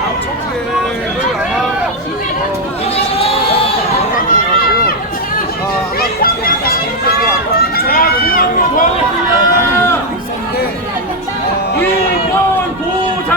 방청객을 아마 인권 보장!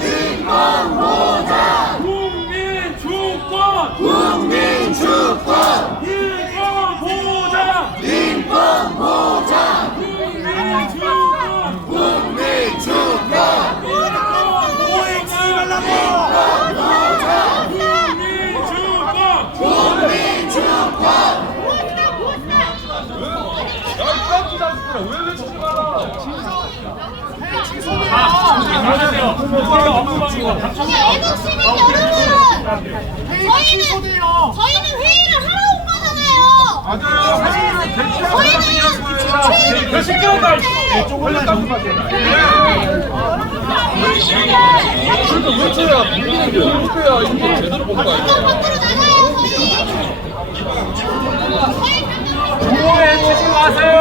인권 보장! 국민 주권! 국민 주권! 인권 보장! 인권 보장! 국민 주권! 국민 주권! 오해지 말라고! 국민 주권! 애국시민 여러분, 저희는 저희는 회의를 하러 온 거잖아요. 저희는 몇 시간까지? 이거 밖으로 나가요 저희. 오해치지 마세요!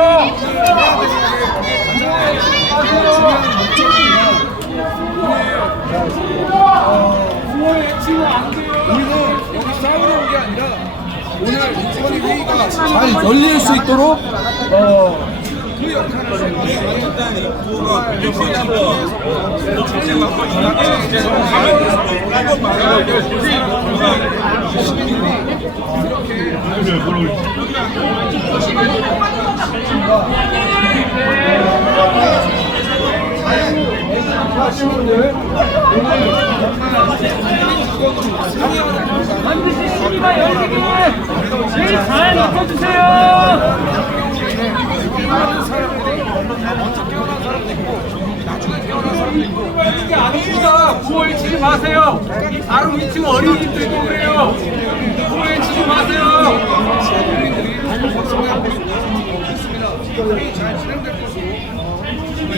오늘 인권위 회의가 잘 열릴 수 있도록 어, 그 역할을 반드시 시기가 열리길 제일 잘 지켜주세요! 이게 아닙니다. 구호에 치지 마세요. 이 바로 위층 어린이들이 그래요. 구호에 치지 마세요.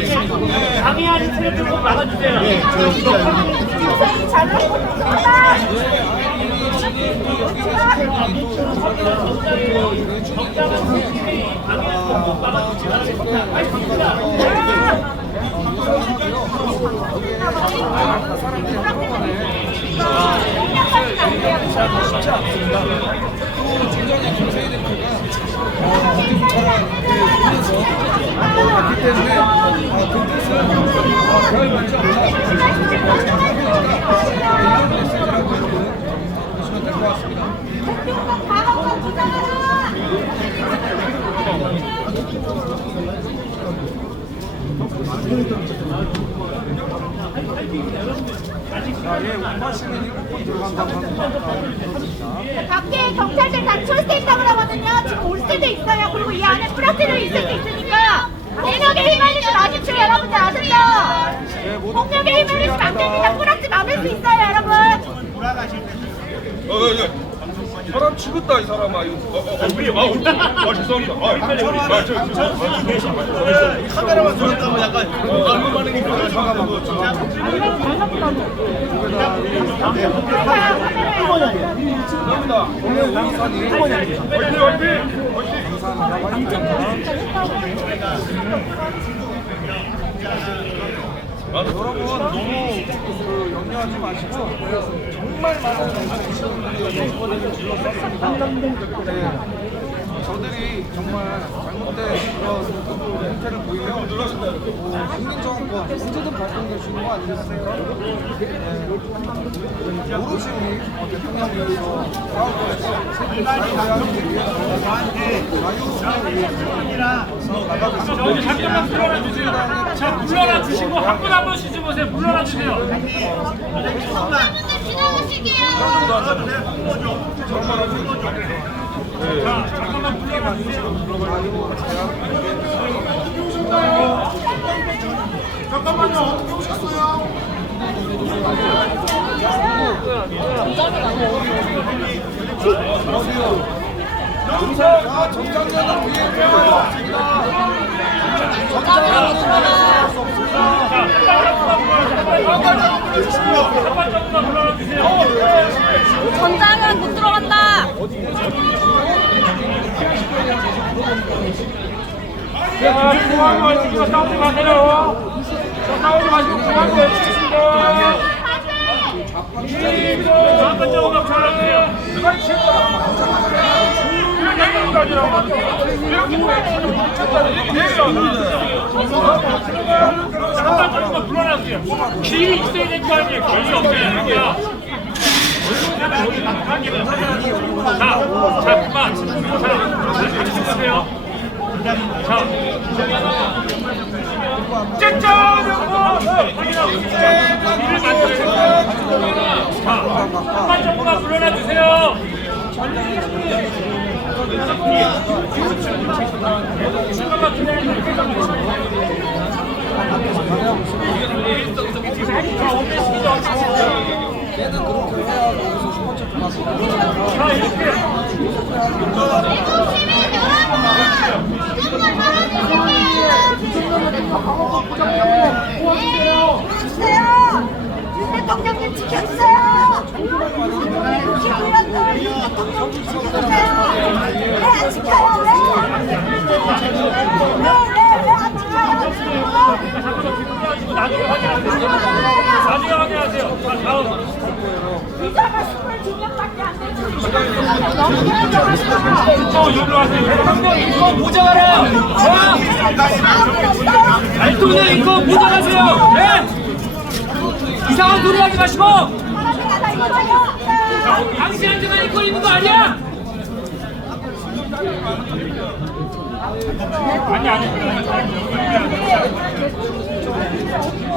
강의하는 트렌드로 막아주세요. 선생님 잘 먹었습니다. 쉽지 않습니다. 또 중전에 김세희 대표가 어, 어깨동차를 보면서 갔기 때문에 어, 그 어, 것 같습니다. 방어권 주장하라. 밖에 경찰들 다 출세 있다고 그러거든요. 지금 올 수도 있어요. 그리고 이 안에 플라스틱이 있을 수 있으니까. 폭력에 휘말리지 마십시오, 여러분들 아시죠? 폭력에 휘말리시면 안 됩니다. 플라스틱 남을 수 있어요, 여러분. 어, 어, 어. 사람 치겠다 이 사람아 이거. 어, 어, 어, 우리 아 우리. 아 죄송합니다. 아, 아, 저, 저, 저, 카메라만 들었다고 약간 얼굴 반응이 잠깐만. 뭐, 저, 화이팅 화이팅 여러분 너무 그 염려하지 마시고 정말 많은 분들이 이번에는 둘러쌌습니다. 네. 저들이 정말 잘못된 그런 그 행태를 보이면 어, 국민정권 언제든 발동될 수 있는 거 아니겠습니까? 네. 오로지 어, 대통령께서 싸울 거에서 자유대한민국을 위해서 자유를 위해서 나가겠습니다. 잠깐만 물러나 주세요. 자, 물러나 주시고 한분한분 쉬지 보세요. 물러나 주세요. 여러분들 지나가실게요. 자, 잠깐만 물러나 주세요. 자, 정상적인 비행기가 없습니다. 정상적인 비행기가 없습니다. 전장은 못 들어간다. 자, 중앙 외치기가 싸우지 마세요. 자, 싸우지 마시고 중앙 외치겠습니다. 한번 조금 잘하세요. 누가 이 새끼야 이런 얘기가 아니라 이렇게 뭐야 미쳤다 이렇게 얘기야 한번 조금 불러놨어요. 자, 자, 그만. 자, 같이 보세요. 자, 짠짠! 일을 만들어요. 자, 한번 조금만 불러놔 주세요. 잠깐만 기다려주세요. 자, 이렇게. 네, 주세요. 윤 대통령님 지켜주세요. 김의원들 윤 대통령님 지켜주세요. 왜안 지켜요? 왜? 왜왜왜안 지켜요? 나중에 확인하세요. 나중에 확인하세요. 자, 다음. 비자가 22명밖에 안 되죠. 너무 힘들어가지고. 또 여기로 하세요. 이거 모자라라. 아무도 없어요. 알통령 이거 모자라세요. 네. 이상한 소리 하지 마시고. 사람이 다 이거예요. 당신한테만 입고 있는 거 아니야? 아니 아니.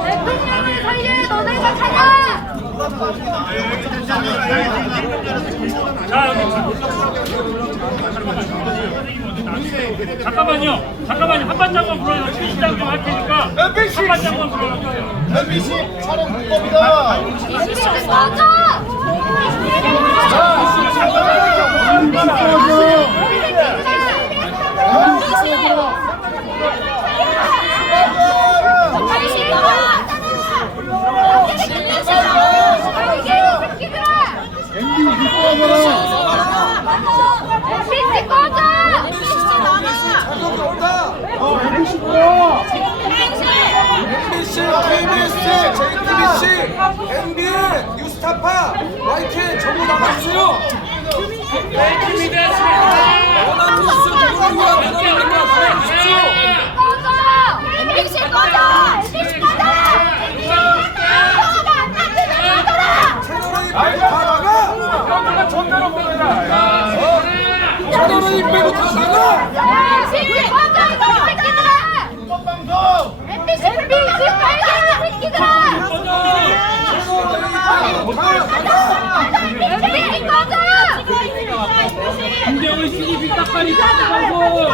대통령을 살려 여기 잠깐만요. 잠깐만요. 한 반장만 불러요. 시장 좀할 테니까 한 반장만 불러주세요. MBC 촬영 불법이다. MBC 꺼져. MBC 꺼져! MBC 나가! MBC 뭐야? MBC, KBS, JTBC, MBN, 뉴스타파, YTN 전부 나가주세요. 원하는 뉴스 위한 패널입니까? 나가주십시오. 꺼져! MBC 꺼져! MBC 꺼져! 꺼져가 안 나한테 꺼져라! 채널을 빼고 다 나가. 존대로 보내라 채널을 빼고 다 나가. MBC 꺼져! 이거 새끼들아! 방송. MBC MBC 빨개 새끼들아! MBC 꺼져! 김정은 신입이 딱하니 깎아고.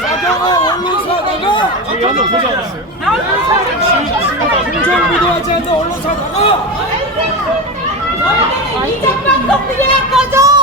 사경아 언론사 나가. 공정부도 하지 않는 언론사 나가. 이정만 덕분에 꺼져!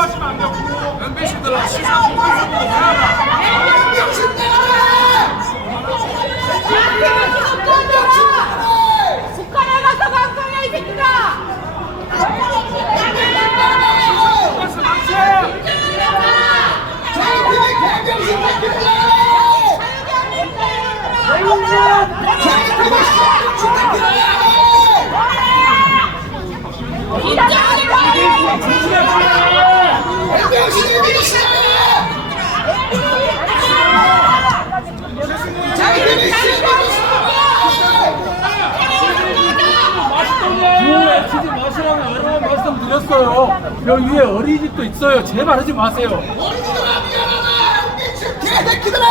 구호하시면 안 돼요 구호 연배씨들아 시사 공격수도 해라 병신 때문에 가서 방송해 이 새끼들아 말씀 드렸어요. 여기 위에 어린이집도 있어요. 제발 하지 마세요. 어린이들아 미안하다 미친 개새끼들아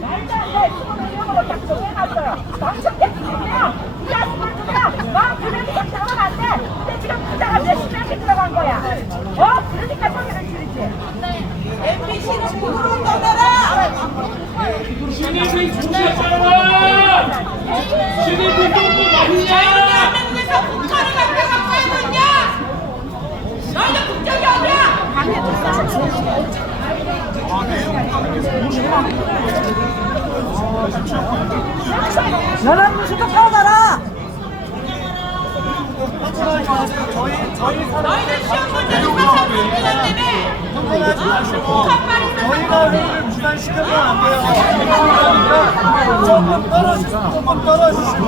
말도 안 돼. 지금 이름으로 작성해놨어요. 당첨됐으면 이 아줌마 누가 막 그래도 작성하면 안 돼. 근데 지금 부자가 몇십 명씩 들어간 거야. 어? 그러니까 소리를 지르지. MBC는 부끄러운 떠나라. 신입이 중시했잖아. 신입이 똥꼬 맞냐? 대한민국에서 국가를 갖고 갖고 있냐? 너희들 국적이 어디야? 연합 수도 꺼져라. 너희들 시험 문제는 사상 문제가 때문에 저희가 룰을 무산시켜서는 안 돼요. 조금 떨어지시고 조금 떨어지시고